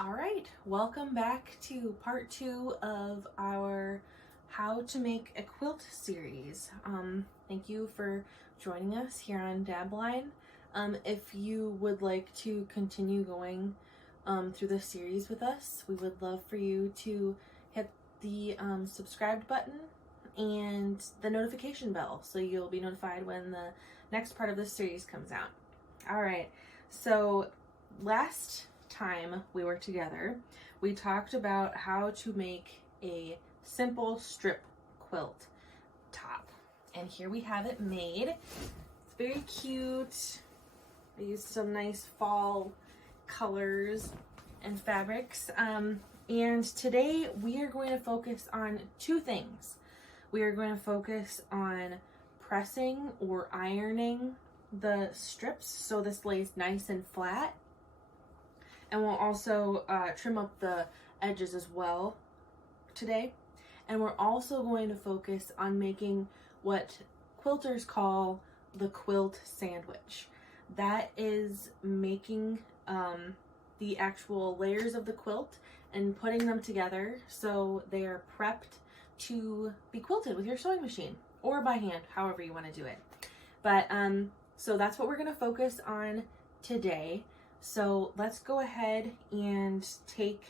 All right, welcome back to part 2 of our How to Make a Quilt series. Thank you for joining us here on Dabline. If you would like to continue going through the series with us, we would love for you to hit the subscribe button and the notification bell so you'll be notified when the next part of this series comes out. All right, so last time we were together, we talked about how to make a simple strip quilt top. And here we have it made. It's very cute. I used some nice fall colors and fabrics. And today we are going to focus on two things. We are going to focus on pressing or ironing the strips so this lays nice and flat. And we'll also trim up the edges as well today. And we're also going to focus on making what quilters call the quilt sandwich. That is making the actual layers of the quilt and putting them together so they are prepped to be quilted with your sewing machine or by hand, however you want to do it. But so that's what we're going to focus on today. So let's go ahead and take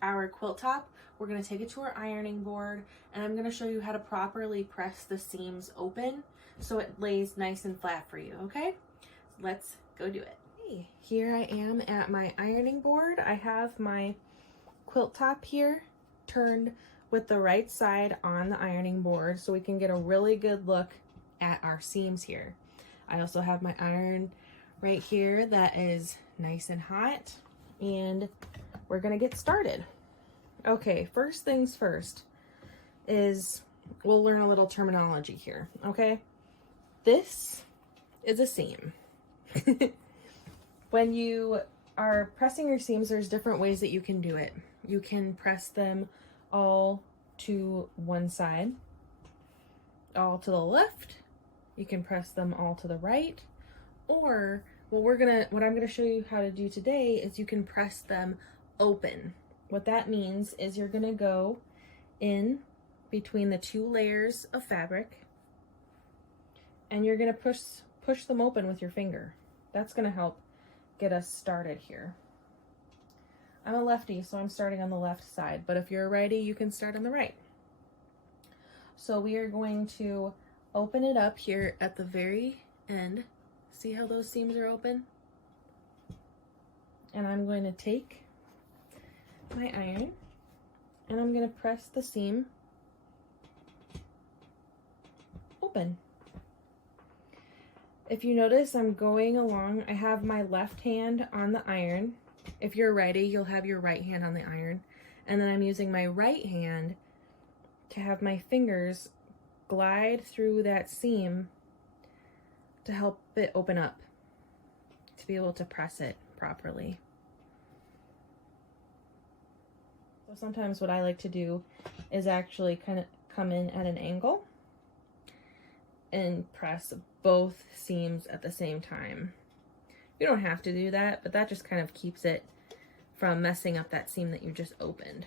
our quilt top. We're going to take it to our ironing board, and I'm going to show you how to properly press the seams open so it lays nice and flat for you, okay? Let's go do it. Hey, here I am at my ironing board. I have my quilt top here turned with the right side on the ironing board so we can get a really good look at our seams here. I also have my iron right here that is nice and hot, and we're gonna get started. Okay, first things first is we'll learn a little terminology here, okay? This is a seam. When you are pressing your seams, there's different ways that you can do it. You can press them all to one side, all to the left. You can press them all to the right, or what I'm gonna show you how to do today is you can press them open. What that means is you're gonna go in between the two layers of fabric and you're gonna push them open with your finger. That's gonna help get us started here. I'm a lefty, so I'm starting on the left side, but if you're a righty, you can start on the right. So we are going to open it up here at the very end. See how those seams are open? And I'm going to take my iron and I'm going to press the seam open. If you notice, I'm going along, I have my left hand on the iron. If you're righty, you'll have your right hand on the iron. And then I'm using my right hand to have my fingers glide through that seam to help it open up, to be able to press it properly. So sometimes what I like to do is actually kind of come in at an angle and press both seams at the same time. You don't have to do that, but that just kind of keeps it from messing up that seam that you just opened.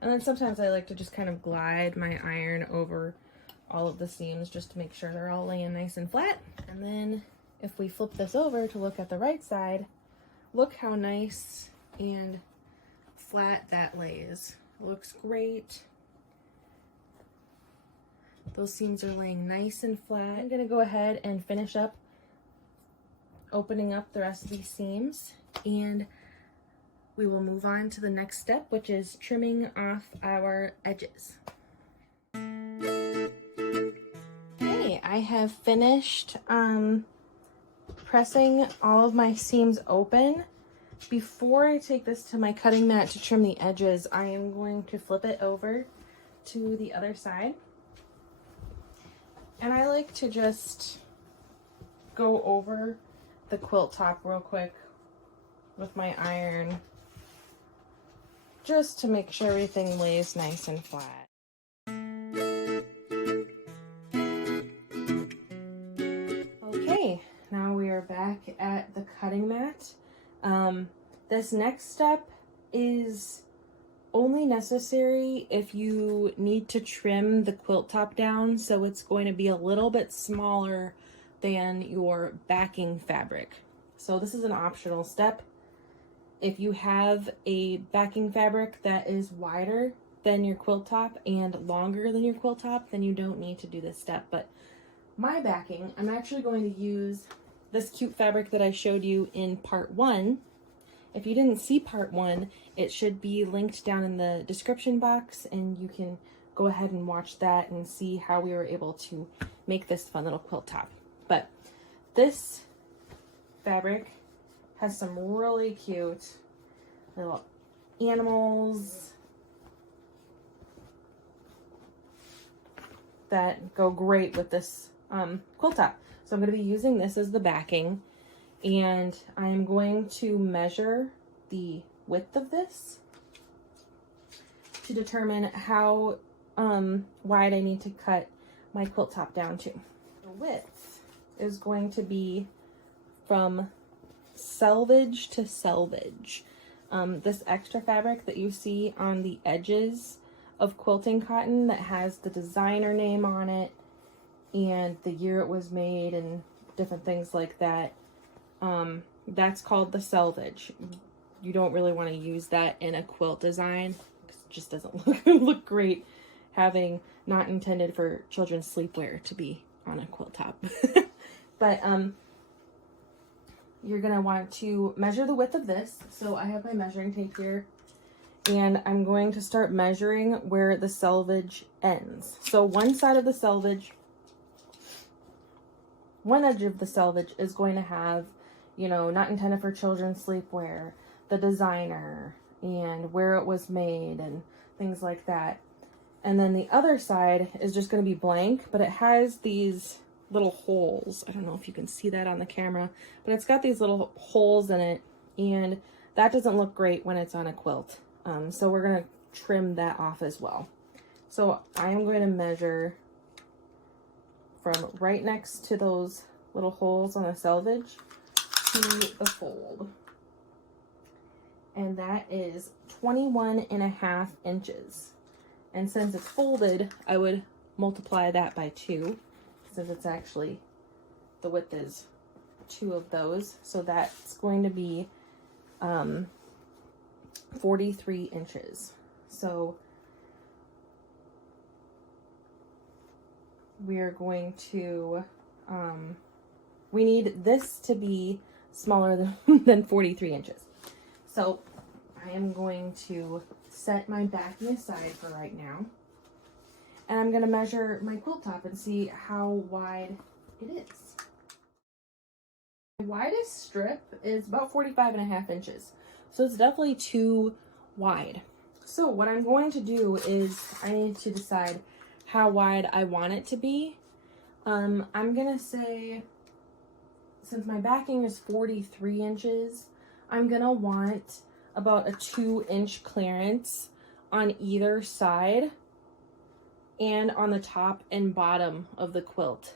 And then sometimes I like to just kind of glide my iron over all of the seams just to make sure they're all laying nice and flat. And then if we flip this over to look at the right side, look how nice and flat that lays. It looks great. Those seams are laying nice and flat. I'm gonna go ahead and finish up opening up the rest of these seams, and we will move on to the next step, which is trimming off our edges. Okay, I have finished pressing all of my seams open. Before I take this to my cutting mat to trim the edges, I am going to flip it over to the other side. And I like to just go over the quilt top real quick with my iron, just to make sure everything lays nice and flat. are back at the cutting mat. This next step is only necessary if you need to trim the quilt top down, so it's going to be a little bit smaller than your backing fabric. So this is an optional step. If you have a backing fabric that is wider than your quilt top and longer than your quilt top, then you don't need to do this step. But my backing, I'm actually going to use this cute fabric that I showed you in part 1. If you didn't see part 1, it should be linked down in the description box, and you can go ahead and watch that and see how we were able to make this fun little quilt top. But this fabric has some really cute little animals that go great with this quilt top. So I'm going to be using this as the backing, and I'm going to measure the width of this to determine how wide I need to cut my quilt top down to. The width is going to be from selvage to selvage. This extra fabric that you see on the edges of quilting cotton that has the designer name on it and the year it was made and different things like that, that's called the selvage. You don't really want to use that in a quilt design because it just doesn't look great having not intended for children's sleepwear to be on a quilt top. But you're going to want to measure the width of this. So I have my measuring tape here, and I'm going to start measuring where the selvage ends. So one side of the selvage, one edge of the selvage is going to have, you know, not intended for children's sleepwear, the designer, and where it was made, and things like that. And then the other side is just going to be blank, but it has these little holes. I don't know if you can see that on the camera, but it's got these little holes in it, and that doesn't look great when it's on a quilt. So we're going to trim that off as well. So I'm going to measure from right next to those little holes on the selvage to the fold. And that is 21.5 inches. And since it's folded, I would multiply that by 2, since it's actually, the width is 2 of those. So that's going to be 43 inches. So we're going to, we need this to be smaller than 43 inches. So I am going to set my backing aside for right now, and I'm going to measure my quilt top and see how wide it is. The widest strip is about 45.5 inches, so it's definitely too wide. So what I'm going to do is I need to decide how wide I want it to be. I'm going to say, since my backing is 43 inches, I'm going to want about a 2-inch clearance on either side and on the top and bottom of the quilt.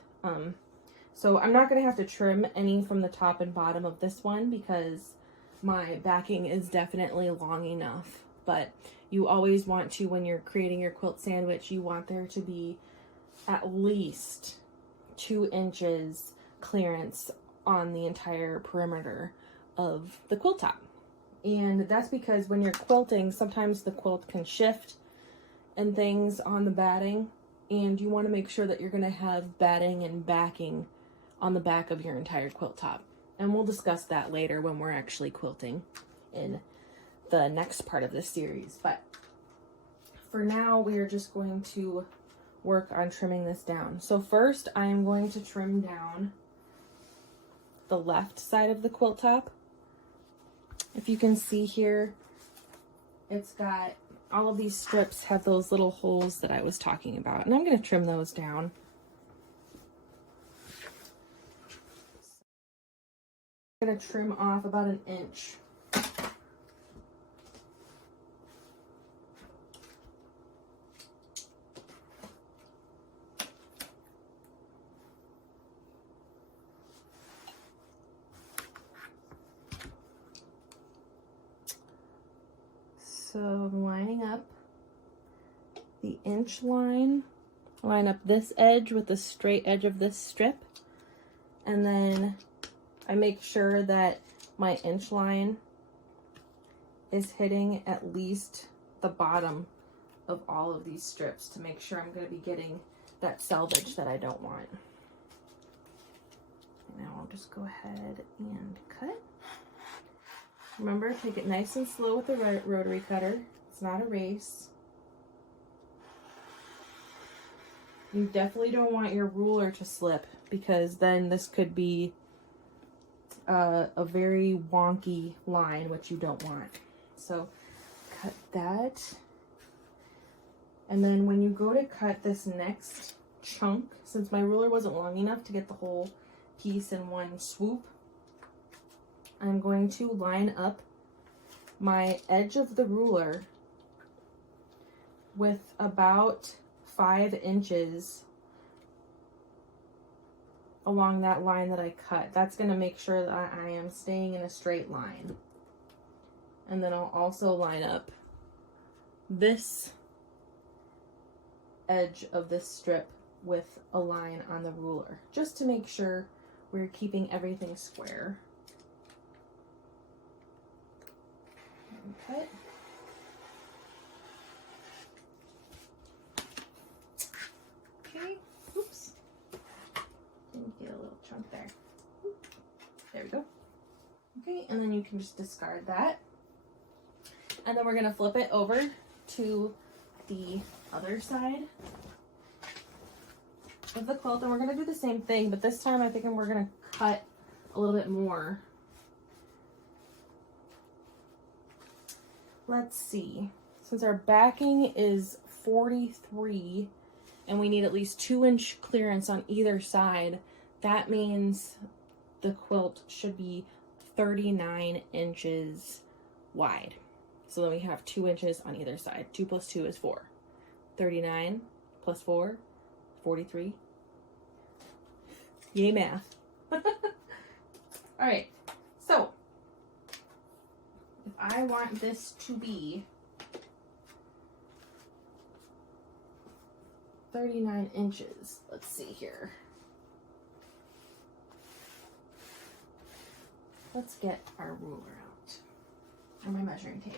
So I'm not going to have to trim any from the top and bottom of this one because my backing is definitely long enough. But you always want to, when you're creating your quilt sandwich, you want there to be at least 2 inches clearance on the entire perimeter of the quilt top. And that's because when you're quilting, sometimes the quilt can shift and things on the batting, and you want to make sure that you're going to have batting and backing on the back of your entire quilt top. And we'll discuss that later when we're actually quilting in the next part of this series. But for now, we are just going to work on trimming this down. So first, I am going to trim down the left side of the quilt top. If you can see here, it's got all of these strips have those little holes that I was talking about, and I'm going to trim those down. I'm going to trim off about 1 inch. So I'm lining up the inch line, line up this edge with the straight edge of this strip, and then I make sure that my inch line is hitting at least the bottom of all of these strips to make sure I'm going to be getting that selvage that I don't want. Now I'll just go ahead and cut. Remember, take it nice and slow with the rotary cutter. It's not a race. You definitely don't want your ruler to slip, because then this could be a very wonky line, which you don't want. So cut that. And then when you go to cut this next chunk, since my ruler wasn't long enough to get the whole piece in one swoop, I'm going to line up my edge of the ruler with about 5 inches along that line that I cut. That's going to make sure that I am staying in a straight line. And then I'll also line up this edge of this strip with a line on the ruler, just to make sure we're keeping everything square. And cut. Okay, oops. Didn't get a little chunk there. There we go. Okay, and then you can just discard that. And then we're gonna flip it over to the other side of the quilt, and we're gonna do the same thing, but this time I think we're gonna cut a little bit more. Let's see, since our backing is 43 and we need at least 2-inch clearance on either side, that means the quilt should be 39 inches wide. So then we have 2 inches on either side. 2 plus 2 is 4. 39 plus 4, 43. Yay, math. All right, so if I want this to be 39 inches, let's see here. Let's get our ruler out and my measuring tape.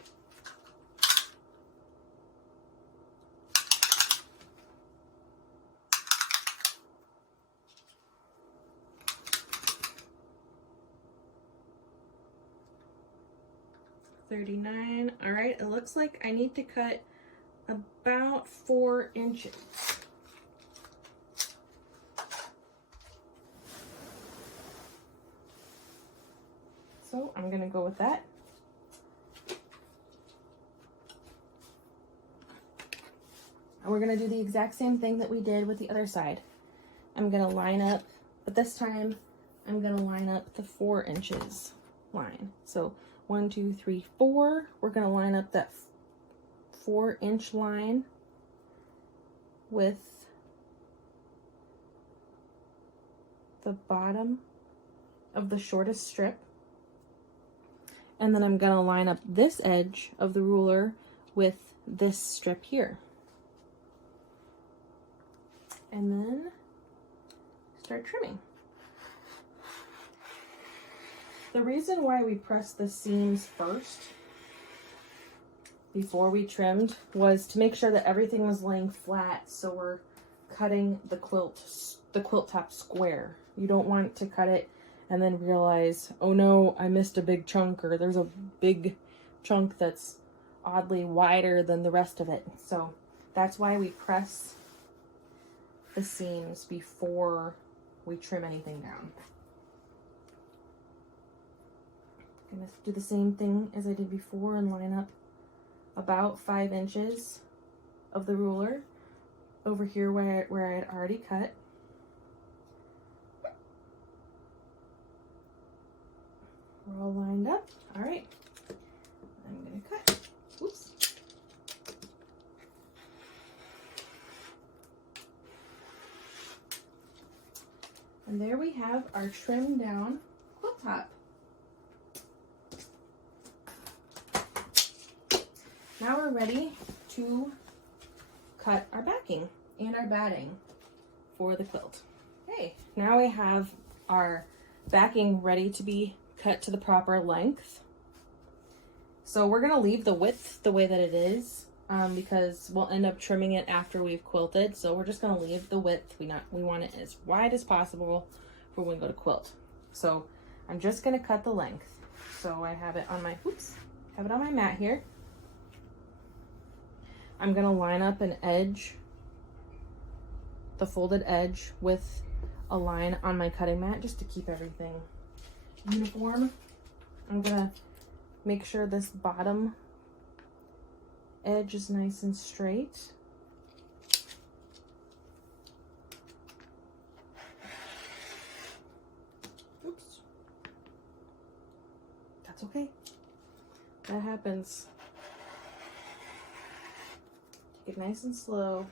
$39. All right, it looks like I need to cut about 4 inches. So I'm gonna go with that. And we're gonna do the exact same thing that we did with the other side. I'm gonna line up, but this time I'm gonna line up the 4 inches line. So 1, 2, 3, 4. We're gonna line up that 4-inch line with the bottom of the shortest strip. And then I'm gonna line up this edge of the ruler with this strip here. And then start trimming. The reason why we pressed the seams first before we trimmed was to make sure that everything was laying flat, so we're cutting the quilt top square. You don't want to cut it and then realize, oh no, I missed a big chunk, or there's a big chunk that's oddly wider than the rest of it. So that's why we press the seams before we trim anything down. I'm gonna do the same thing as I did before and line up about 5 inches of the ruler over here where I had already cut. We're all lined up. All right, I'm gonna cut. Oops. And there we have our trimmed down quilt top. Now we're ready to cut our backing and our batting for the quilt. Okay, now we have our backing ready to be cut to the proper length. So we're gonna leave the width the way that it is because we'll end up trimming it after we've quilted. So we're just gonna leave the width. We want it as wide as possible for when we go to quilt. So I'm just gonna cut the length. So I have it on my, have it on my mat here. I'm gonna line up an edge, the folded edge, with a line on my cutting mat just to keep everything uniform. I'm gonna make sure this bottom edge is nice and straight. Oops. That's okay. That happens. Take it nice and slow.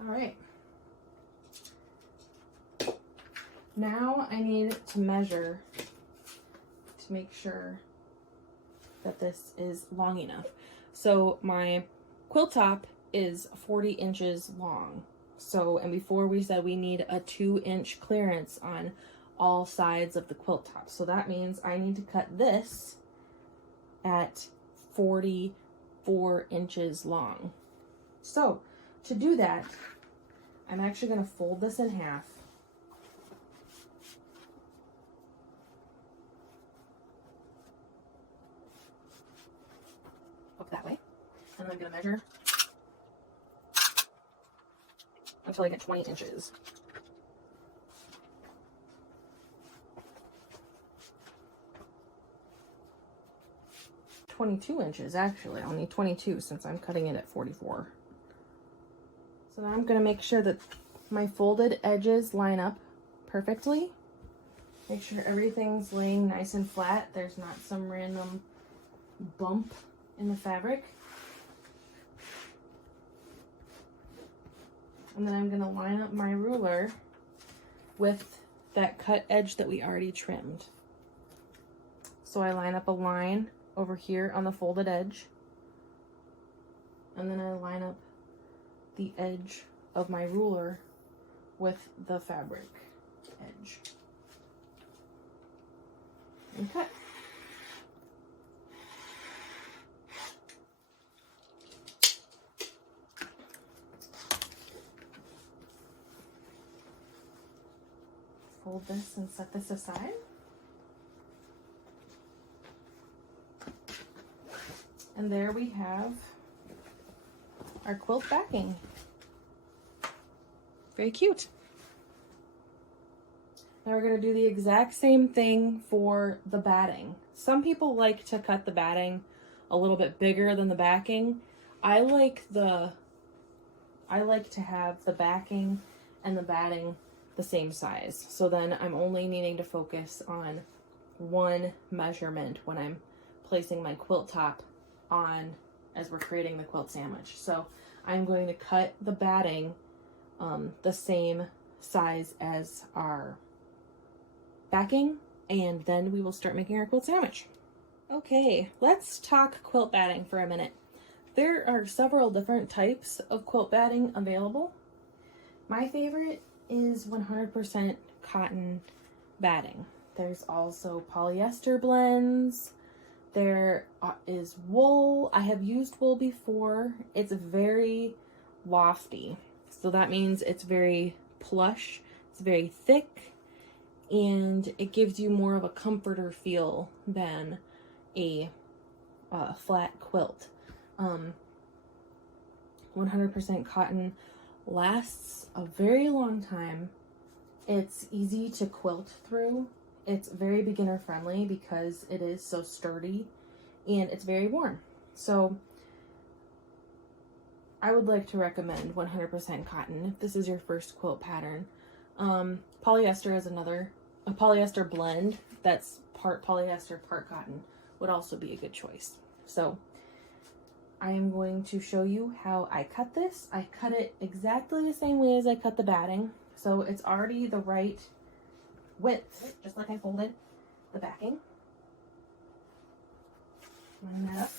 All right. Now I need to measure to make sure that this is long enough. So my quilt top is 40 inches long. So, and before we said we need a 2-inch clearance on all sides of the quilt top. So that means I need to cut this at 44 inches long. So to do that, I'm actually going to fold this in half. Up that way. And I'm going to measure until I get 20 inches. $22 actually. I'll need 22 since I'm cutting it at 44. So now I'm going to make sure that my folded edges line up perfectly. Make sure everything's laying nice and flat. There's not some random bump in the fabric. And then I'm going to line up my ruler with that cut edge that we already trimmed. So I line up a line over here on the folded edge, and then I line up the edge of my ruler with the fabric edge and cut. Fold this and set this aside. And there we have our quilt backing. Very cute. Now we're going to do the exact same thing for the batting. Some people like to cut the batting a little bit bigger than the backing. I like to have the backing and the batting the same size. So then I'm only needing to focus on one measurement when I'm placing my quilt top on as we're creating the quilt sandwich. So I'm going to cut the batting the same size as our backing, and then we will start making our quilt sandwich. Okay, let's talk quilt batting for a minute. There are several different types of quilt batting available. My favorite is 100% cotton batting. There's also polyester blends. There is wool. I have used wool before. It's very lofty. So that means it's very plush, it's very thick, and it gives you more of a comforter feel than a flat quilt. 100% cotton lasts a very long time. It's easy to quilt through. It's very beginner friendly because it is so sturdy, and it's very warm. So I would like to recommend 100% cotton if this is your first quilt pattern. Polyester is a polyester blend that's part polyester, part cotton would also be a good choice. So I am going to show you how I cut this. I cut it exactly the same way as I cut the batting. So it's already the right width, just like I folded the backing. Line that up.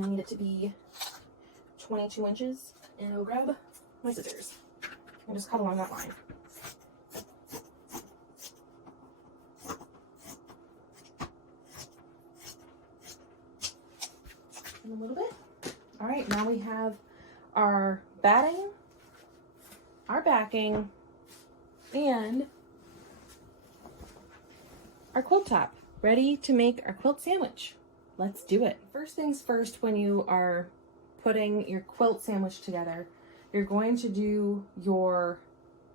and I need it to be 22 inches. And I'll grab my scissors and just cut along that line. And a little bit. All right, now we have our batting, our backing, and our quilt top, ready to make our quilt sandwich. Let's do it. First things first, when you are putting your quilt sandwich together, you're going to do your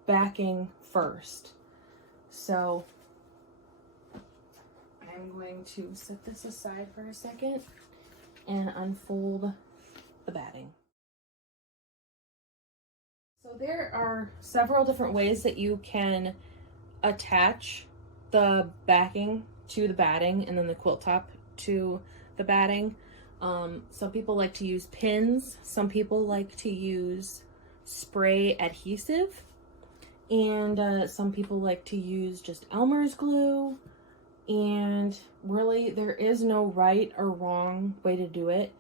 backing first. So I'm going to set this aside for a second and unfold the batting. So there are several different ways that you can attach the backing to the batting and then the quilt top to the batting. Some people like to use pins, some people like to use spray adhesive, and some people like to use just Elmer's glue. And really, there is no right or wrong way to do it.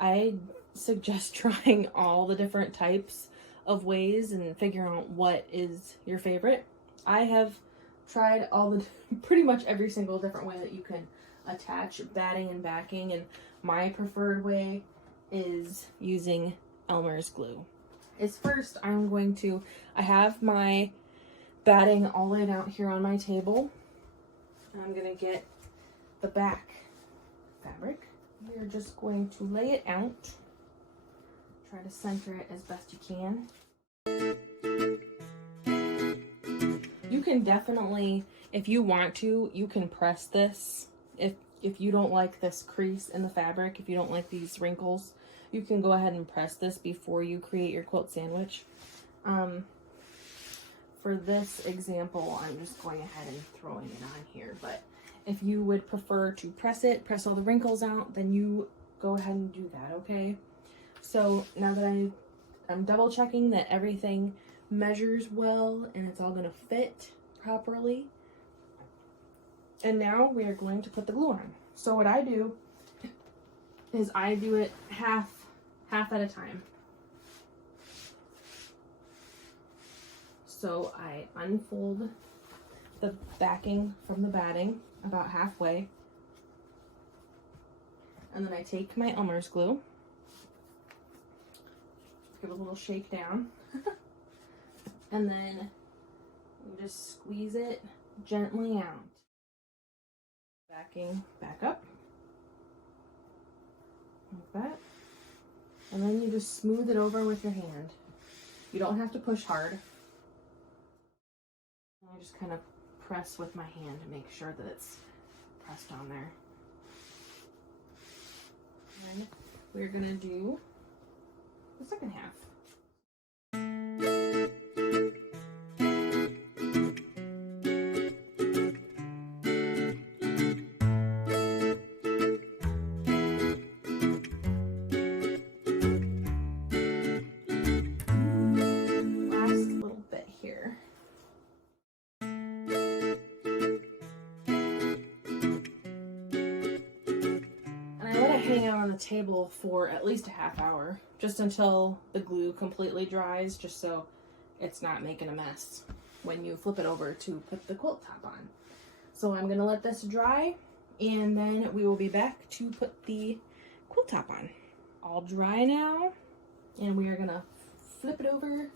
I suggest trying all the different types of ways and figuring out what is your favorite. I have tried pretty much every single different way that you can attach batting and backing, and my preferred way is using Elmer's glue. First, I have my batting all laid out here on my table. I'm gonna get the back fabric. We're just going to lay it out. Try to center it as best you can. You can definitely, if you want to, you can press this. If you don't like this crease in the fabric, if you don't like these wrinkles, you can go ahead and press this before you create your quilt sandwich. For this example, I'm just going ahead and throwing it on here, but if you would prefer to press all the wrinkles out, then you go ahead and do that, okay? So now that I'm double checking that everything measures well and it's all gonna fit properly. And now we are going to put the glue on. So what I do is I do it half at a time. So I unfold the backing from the batting about halfway. And then I take my Elmer's glue, give it a little shake down, and then you just squeeze it gently out. Backing back up, like that. And then you just smooth it over with your hand. You don't have to push hard. I just kind of press with my hand to make sure that it's pressed on there. And we're gonna do the second half. Hang out on the table for at least a half hour, just until the glue completely dries, just so it's not making a mess when you flip it over to put the quilt top on. So I'm gonna let this dry, and then we will be back to put the quilt top on. All dry now, and we are gonna flip it over.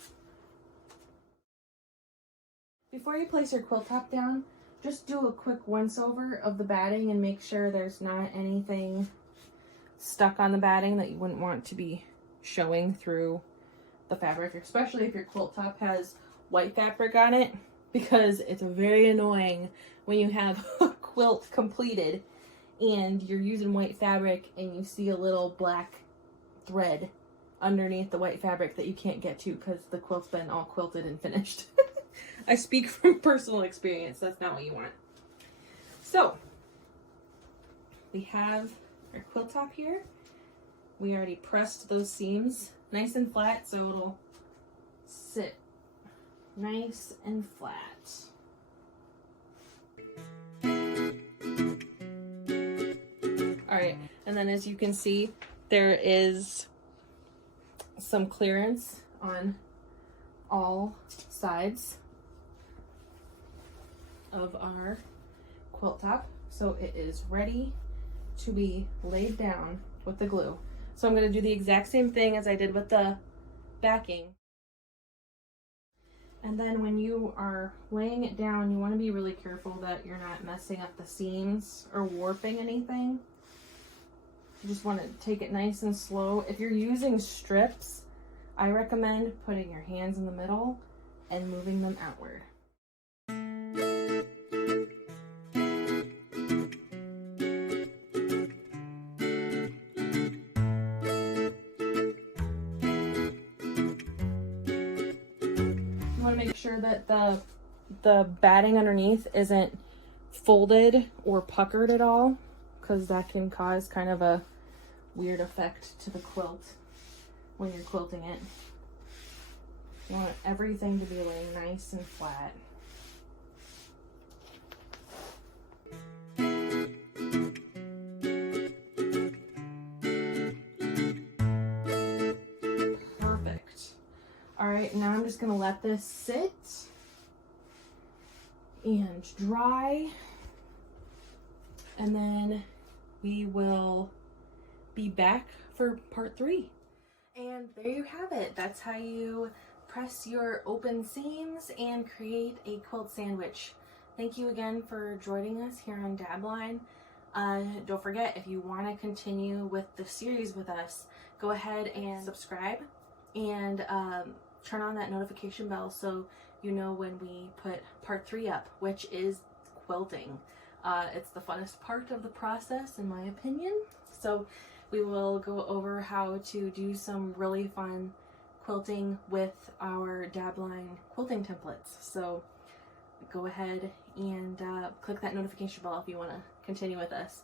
Before you place your quilt top down, just do a quick once over of the batting and make sure there's not anything stuck on the batting that you wouldn't want to be showing through the fabric, especially if your quilt top has white fabric on it, because it's very annoying when you have a quilt completed and you're using white fabric and you see a little black thread underneath the white fabric that you can't get to because the quilt's been all quilted and finished. I speak from personal experience. That's not what you want. So we have our quilt top here. We already pressed those seams nice and flat, so it'll sit nice and flat. All right, and then as you can see, there is some clearance on all sides of our quilt top, so it is ready to be laid down with the glue. So I'm going to do the exact same thing as I did with the backing. And then when you are laying it down, you want to be really careful that you're not messing up the seams or warping anything. You just want to take it nice and slow. If you're using strips, I recommend putting your hands in the middle and moving them outward. Make sure that the batting underneath isn't folded or puckered at all, because that can cause kind of a weird effect to the quilt when you're quilting it. You want everything to be laying nice and flat. All right, now I'm just gonna let this sit and dry, and then we will be back for part 3. And there you have it. That's how you press your open seams and create a quilt sandwich. Thank you again for joining us here on Dabline. Don't forget, if you want to continue with the series with us, go ahead and subscribe and turn on that notification bell so you know when we put part 3 up, which is quilting. It's the funnest part of the process, in my opinion. So we will go over how to do some really fun quilting with our Dabline quilting templates. So go ahead and click that notification bell if you want to continue with us.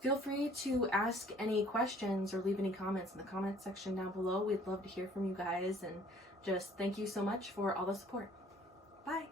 Feel free to ask any questions or leave any comments in the comment section down below. We'd love to hear from you guys, and just thank you so much for all the support. Bye.